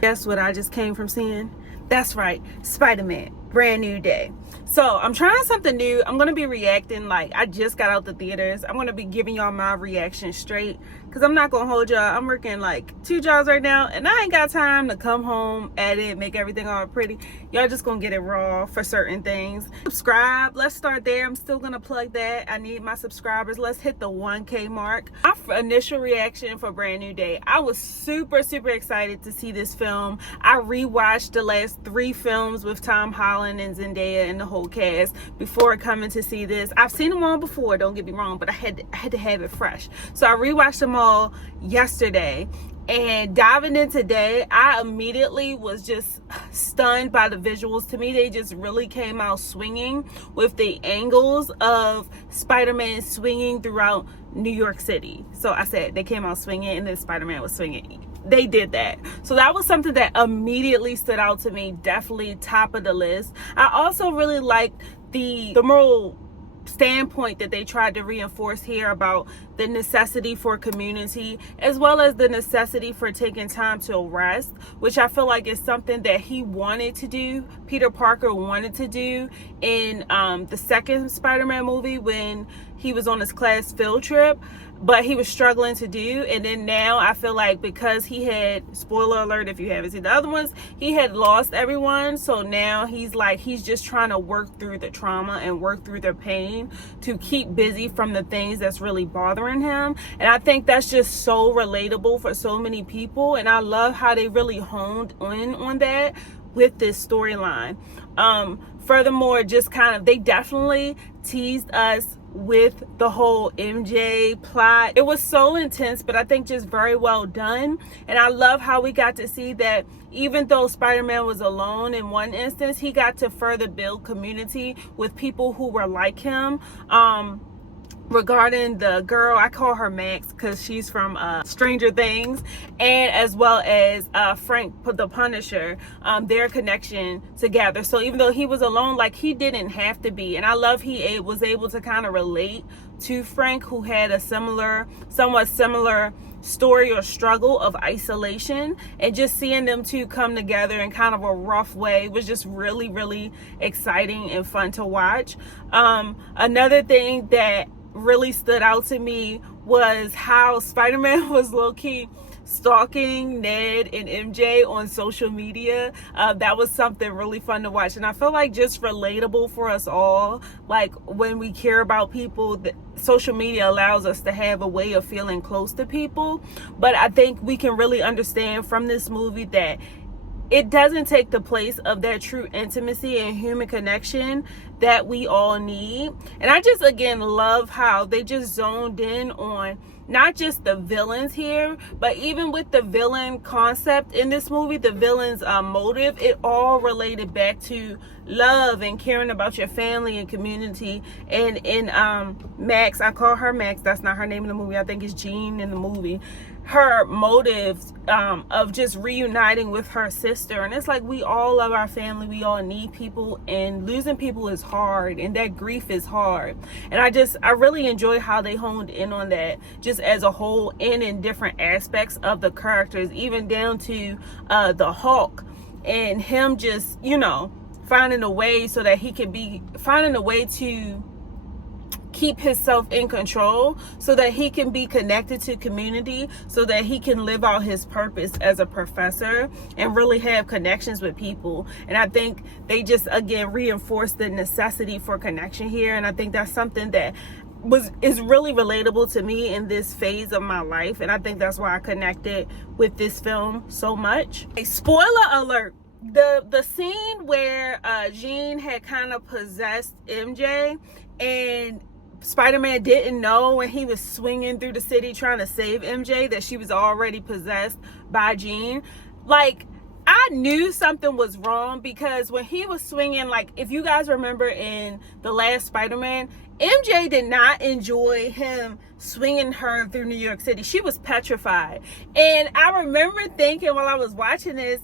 Guess what I just came from seeing? That's right, Spider-Man, brand new day. So I'm trying something new. I'm gonna be reacting like I just got out the theaters. I'm gonna be giving y'all my reaction straight, because I'm not gonna hold y'all. I'm working like 2 jobs right now, and I ain't got time to come home, edit, make everything all pretty. Y'all just gonna get it raw for certain things. Subscribe, let's start there. I'm still gonna plug that. I need my subscribers. Let's hit the 1K mark. My initial reaction for Brand New Day, I was super excited to see this film. I rewatched the last 3 films with Tom Holland and Zendaya and the whole cast before coming to see this. I've seen them all before, don't get me wrong, but I had to have it fresh. So I rewatched them all yesterday, and diving in today, I immediately was just stunned by the visuals. To me, they just really came out swinging with the angles of Spider-Man swinging throughout New York City. So I said they came out swinging, and then Spider-Man was swinging. They did that. So that was something that immediately stood out to me. Definitely top of the list. I also really liked the moral standpoint that they tried to reinforce here about the necessity for community, as well as the necessity for taking time to rest, which I feel like is something that he wanted to do. Peter Parker wanted to do in the second Spider-Man movie when he was on his class field trip, but he was struggling to do. And then now I feel like because he had, spoiler alert if you haven't seen the other ones, he had lost everyone. So now he's just trying to work through the trauma and work through the pain to keep busy from the things that's really bothering him. And I think that's just so relatable for so many people. And I love how they really honed in on that with this storyline. Furthermore, just kind of, they definitely teased us with the whole MJ plot. It was so intense, but I think just very well done. And I love how we got to see that even though Spider-Man was alone in one instance, he got to further build community with people who were like him. Regarding the girl, I call her Max because she's from Stranger Things, and as well as Frank the Punisher, their connection together. So even though he was alone, like, he didn't have to be. And I love he was able to kind of relate to Frank, who had a somewhat similar story or struggle of isolation, and just seeing them two come together in kind of a rough way was just really exciting and fun to watch. Another thing that really stood out to me was how Spider-Man was low-key stalking Ned and MJ on social media. That was something really fun to watch, and I feel like just relatable for us all. Like, when we care about people, social media allows us to have a way of feeling close to people. But I think we can really understand from this movie that it doesn't take the place of that true intimacy and human connection that we all need. And I just, again, love how they just zoned in on not just the villains here, but even with the villain concept in this movie, the villain's motive, it all related back to love and caring about your family and community. And in Max, I call her Max, that's not her name in the movie, I think it's Jean in the movie, her motives of just reuniting with her sister. And it's like, we all love our family, we all need people, and losing people is hard, and that grief is hard. And I really enjoy how they honed in on that just as a whole, and in different aspects of the characters, even down to the Hulk and him just, finding a way so that he can finding a way to keep himself in control, so that he can be connected to community, so that he can live out his purpose as a professor and really have connections with people. And I think they just, again, reinforce the necessity for connection here. And I think that's something that is really relatable to me in this phase of my life. And I think that's why I connected with this film so much. A spoiler alert. The scene where Jean had kind of possessed MJ, and Spider-Man didn't know when he was swinging through the city trying to save MJ that she was already possessed by Jean. Like, I knew something was wrong, because when he was swinging, like, if you guys remember in the last Spider-Man, MJ did not enjoy him swinging her through New York City. She was petrified. And I remember thinking while I was watching this,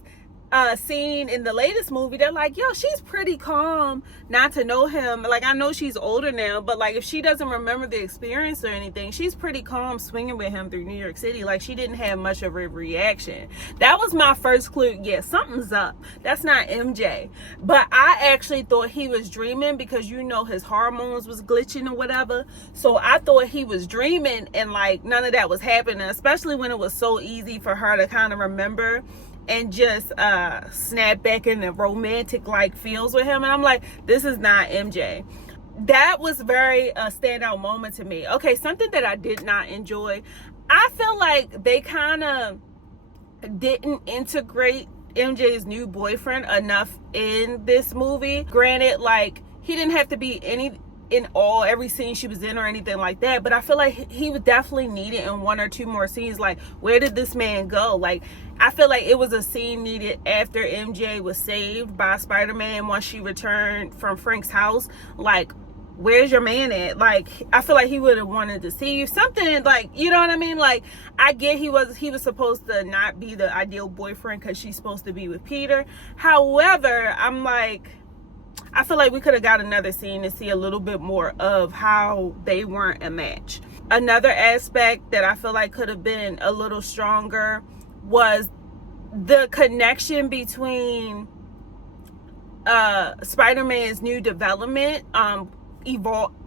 scene in the latest movie, they're like, yo, she's pretty calm not to know him. Like, I know she's older now, but like, if she doesn't remember the experience or anything, she's pretty calm swinging with him through New York City. Like, she didn't have much of a reaction. That was my first clue. Yeah, something's up. That's not MJ. But I actually thought he was dreaming, because you know his hormones was glitching or whatever. So I thought he was dreaming, and like none of that was happening, especially when it was so easy for her to kind of remember and just snap back into romantic like feels with him. And I'm like, this is not MJ. That was very standout moment to me. Okay, something that I did not enjoy, I feel like they kind of didn't integrate MJ's new boyfriend enough in this movie. Granted, like, he didn't have to be in every scene she was in or anything like that, but I feel like he was definitely needed in one or two more scenes. Like, where did this man go? Like, I feel like it was a scene needed after MJ was saved by Spider-Man once she returned from Frank's house. Like, where's your man at? Like, I feel like he would have wanted to see you. Something like, you know what I mean? Like, I get he was supposed to not be the ideal boyfriend because she's supposed to be with Peter. However, I'm like, I feel like we could have got another scene to see a little bit more of how they weren't a match. Another aspect that I feel like could have been a little stronger was the connection between Spider-Man's new development,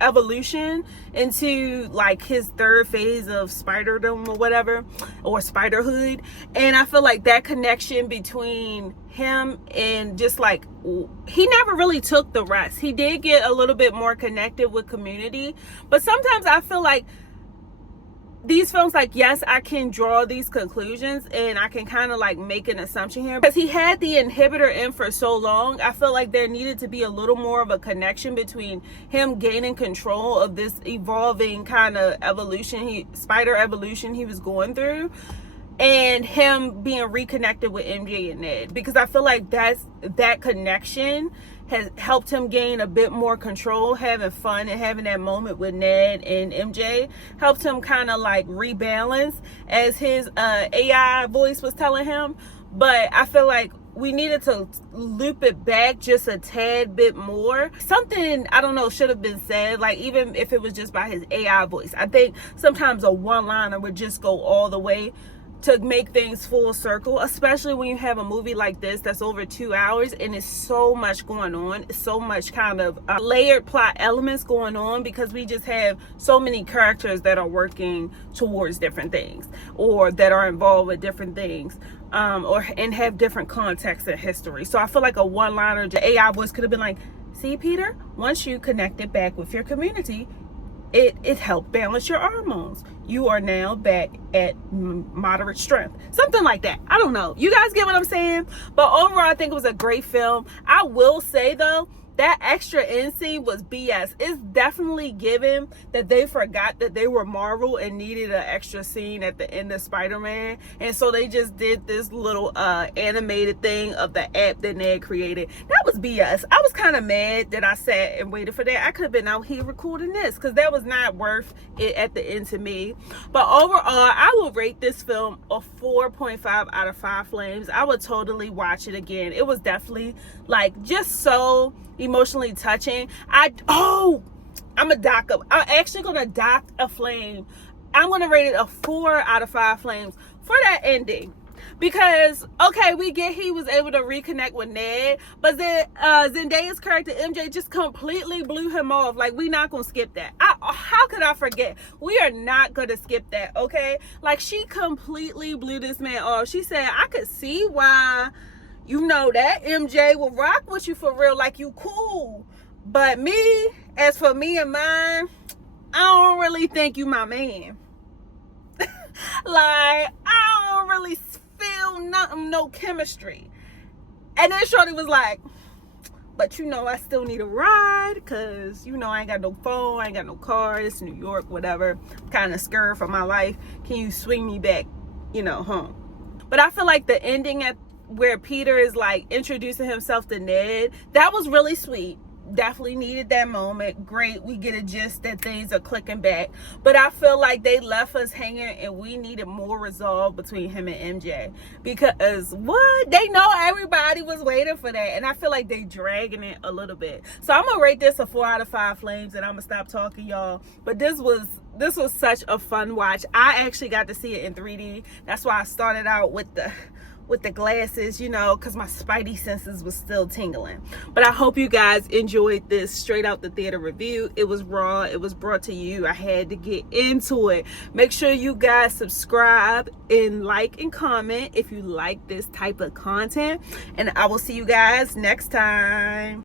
evolution into like his third phase of spiderdom or whatever, or spiderhood. And I feel like that connection between him and just like, he never really took the rest. He did get a little bit more connected with Community, but sometimes I feel like these films, like, yes, I can draw these conclusions and I can kind of like make an assumption here, because he had the inhibitor in for so long. I feel like there needed to be a little more of a connection between him gaining control of this evolving kind of evolution, spider evolution he was going through, and him being reconnected with MJ and Ned, because I feel like that connection has helped him gain a bit more control. Having fun and having that moment with Ned and MJ helped him kind of like rebalance, as his AI voice was telling him. But I feel like we needed to loop it back just a tad bit more. Something, I don't know, should have been said, like, even if it was just by his AI voice. I think sometimes a one-liner would just go all the way to make things full circle, especially when you have a movie like this that's over 2 hours and it's so much going on, so much kind of layered plot elements going on, because we just have so many characters that are working towards different things, or that are involved with different things, and have different contexts and history. So I feel like a one-liner, the AI voice could have been like, see, Peter, once you connected back with your community, it helped balance your hormones. You are now back at moderate strength. Something like that. I don't know. You guys get what I'm saying? But overall, I think it was a great film. I will say, though, that extra end scene was BS. It's definitely given that they forgot that they were Marvel and needed an extra scene at the end of Spider-Man. And so they just did this little animated thing of the app that Ned created. That was BS. I was kind of mad that I sat and waited for that. I could have been out here recording this, because that was not worth it at the end to me. But overall, I will rate this film a 4.5 out of 5 flames. I would totally watch it again. It was definitely like just so emotionally touching. I'm actually gonna dock a flame. I'm gonna rate it a 4 out of 5 flames for that ending, because okay, we get he was able to reconnect with Ned, but then Zendaya's character MJ just completely blew him off. Like, we not gonna skip that. How could I forget? We are not gonna skip that, okay? Like, she completely blew this man off. She said, I could see why, you know, that MJ will rock with you for real, like, you cool. But me, as for me and mine, I don't really think you my man. Like, I don't really feel nothing, no chemistry. And then Shorty was like, but you know, I still need a ride, because, you know, I ain't got no phone, I ain't got no car, it's New York, whatever. Kind of scared for my life. Can you swing me back, you know, home? But I feel like the ending at where Peter is like introducing himself to Ned, that was really sweet. definitely needed that moment. Great, we get a gist that things are clicking back, but I feel like they left us hanging and we needed more resolve between him and MJ, because what, they know everybody was waiting for that, and I feel like they dragging it a little bit. So I'm gonna rate this a 4 out of 5 flames, and I'm gonna stop talking, y'all. But this was such a fun watch. I actually got to see it in 3D. That's why I started out with the glasses, you know, because my spidey senses was still tingling. But I hope you guys enjoyed this straight out the theater review. It was raw, it was brought to you, I had to get into it. Make sure you guys subscribe and like and comment if you like this type of content, and I will see you guys next time.